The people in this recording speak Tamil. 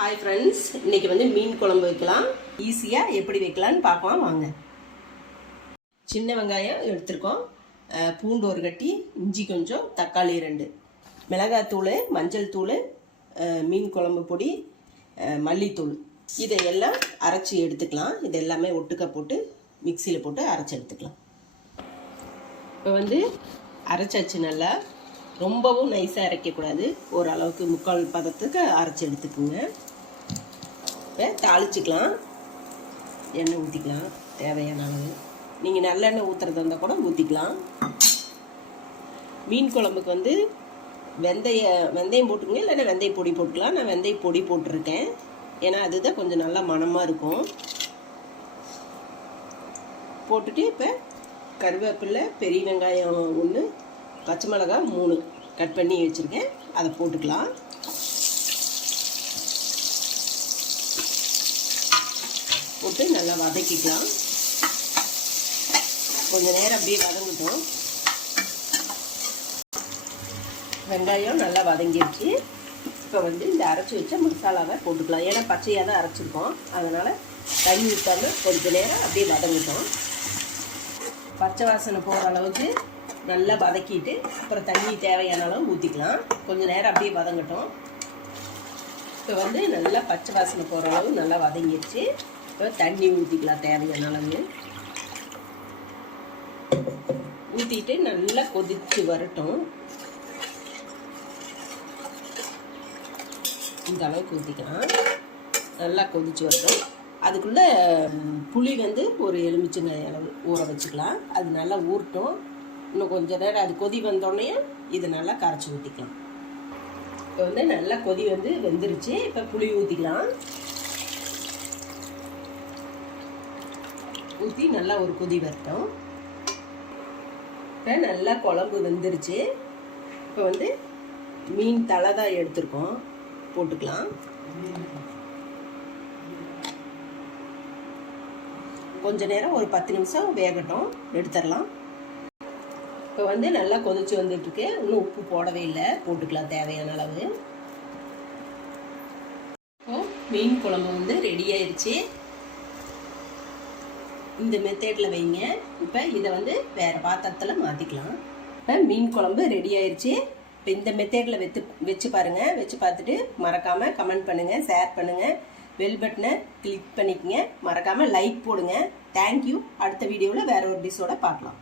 ஹாய் ஃப்ரெண்ட்ஸ் இன்னைக்கு வந்து மீன் குழம்பு வைக்கலாம். ஈஸியாக எப்படி வைக்கலாம்னு பார்க்கலாம். வாங்க. சின்ன வெங்காயம் எடுத்திருக்கோம். பூண்டு ஒரு கட்டி இஞ்சி கொஞ்சம் தக்காளி ரெண்டு. மிளகாத்தூள் மஞ்சள் தூள் மீன் குழம்பு பொடி மல்லித்தூள். இதையெல்லாம் அரைச்சி எடுத்துக்கலாம். இது எல்லாமே ஒட்டுக்க போட்டு மிக்சியில் போட்டு அரைச்சி எடுத்துக்கலாம். இப்போ வந்து அரைச்சாச்சு நல்லா. ரொம்பவும் நைஸாக அரைக்கக்கூடாது. ஓரளவுக்கு முக்கால் பதத்துக்கு அரைச்சி எடுத்துக்குங்க. இப்போ தாளிச்சுக்கலாம். எண்ணெய் ஊற்றிக்கலாம் தேவையான அளவு. நீங்கள் நல்லெண்ணெய் ஊற்றுறதா இருந்தால் கூட ஊற்றிக்கலாம் மீன் குழம்புக்கு வந்து வெந்தய வெந்தயம் போட்டுக்கங்க. இல்லைன்னா வெந்தய பொடி போட்டுக்கலாம். நான் வெந்தய பொடி போட்டிருக்கேன். ஏன்னா அதுதான் கொஞ்சம் நல்லா மணமாக இருக்கும். போட்டுட்டு இப்போ கருவேப்பிலை பெரிய வெங்காயம் ஒன்று பச்சை மிளகாய் மூணு. கட் பண்ணி வச்சுருக்கேன். அதை போட்டுக்கலாம். போட்டு நல்லா வதக்கிக்கலாம். கொஞ்ச நேரம் அப்படியே வதங்கிட்டோம். வெங்காயம் நல்லா வதங்கிடுச்சு இப்போ வந்து இந்த அரைச்சி வச்ச மசாலாவை போட்டுக்கலாம். ஏன்னா பச்சையாக தான் அரைச்சிருக்கோம். அதனால் தண்ணி ஊற்றாமல் கொஞ்ச நேரம் அப்படியே வதங்கிட்டோம். பச்சை வாசனை போகிற அளவுக்கு நல்லா வதக்கிட்டு அப்புறம் தண்ணி தேவையான அளவு ஊற்றிக்கலாம் கொஞ்சம் நேரம் அப்படியே வதங்கட்டும். இப்போ வந்து நல்லா பச்சை வாசனை போகிற அளவு நல்லா வதங்கிடுச்சு இப்போ தண்ணி ஊற்றிக்கலாம் தேவையான அளவு. ஊற்றிட்டு நல்லா கொதித்து வரட்டும். இந்த அளவுக்கு ஊற்றிக்கலாம் நல்லா கொதித்து வரட்டும். அதுக்குள்ளே புளி வந்து ஒரு எலுமிச்சை அளவு ஊற வச்சுக்கலாம். அது நல்லா ஊறட்டும். இன்னும் கொஞ்சம் நேரம் அது கொதி வந்தோடனே இது நல்லா கரைச்சி ஊற்றிக்கலாம் இப்போ வந்து நல்லா கொதி வந்து வெந்துருச்சு. இப்போ புளி ஊற்றிக்கலாம் ஊற்றி நல்லா ஒரு கொதி வரட்டும். இப்போ நல்லா குழம்பு வெந்துருச்சு. இப்போ வந்து மீன் தலை தான் எடுத்துருக்கோம். போட்டுக்கலாம். கொஞ்ச நேரம் ஒரு பத்து நிமிஷம் வேகட்டும். எடுத்துடலாம். இப்போ வந்து நல்லா கொதிச்சு வந்துட்டுருக்கு. இன்னும் உப்பு போடவே இல்லை. போட்டுக்கலாம் தேவையான அளவு. இப்போ மீன் குழம்பு வந்து ரெடி ஆயிடுச்சு இந்த மெத்தேடில் வைங்க. இப்போ இதை வந்து வேறு பாத்திரத்தில் மாற்றிக்கலாம் இப்போ மீன் குழம்பு ரெடி ஆயிடுச்சு இப்போ இந்த மெத்தேடில் வெத்து வச்சு பாருங்கள் வச்சு பார்த்துட்டு மறக்காமல் கமெண்ட் பண்ணுங்கள் ஷேர் பண்ணுங்கள் பெல் பட்டனை கிளிக் பண்ணிக்கங்க. மறக்காமல் லைக் போடுங்க. தேங்க்யூ அடுத்த வீடியோவில் வேறு ஒரு டிஷ்ஷோட பார்க்கலாம்.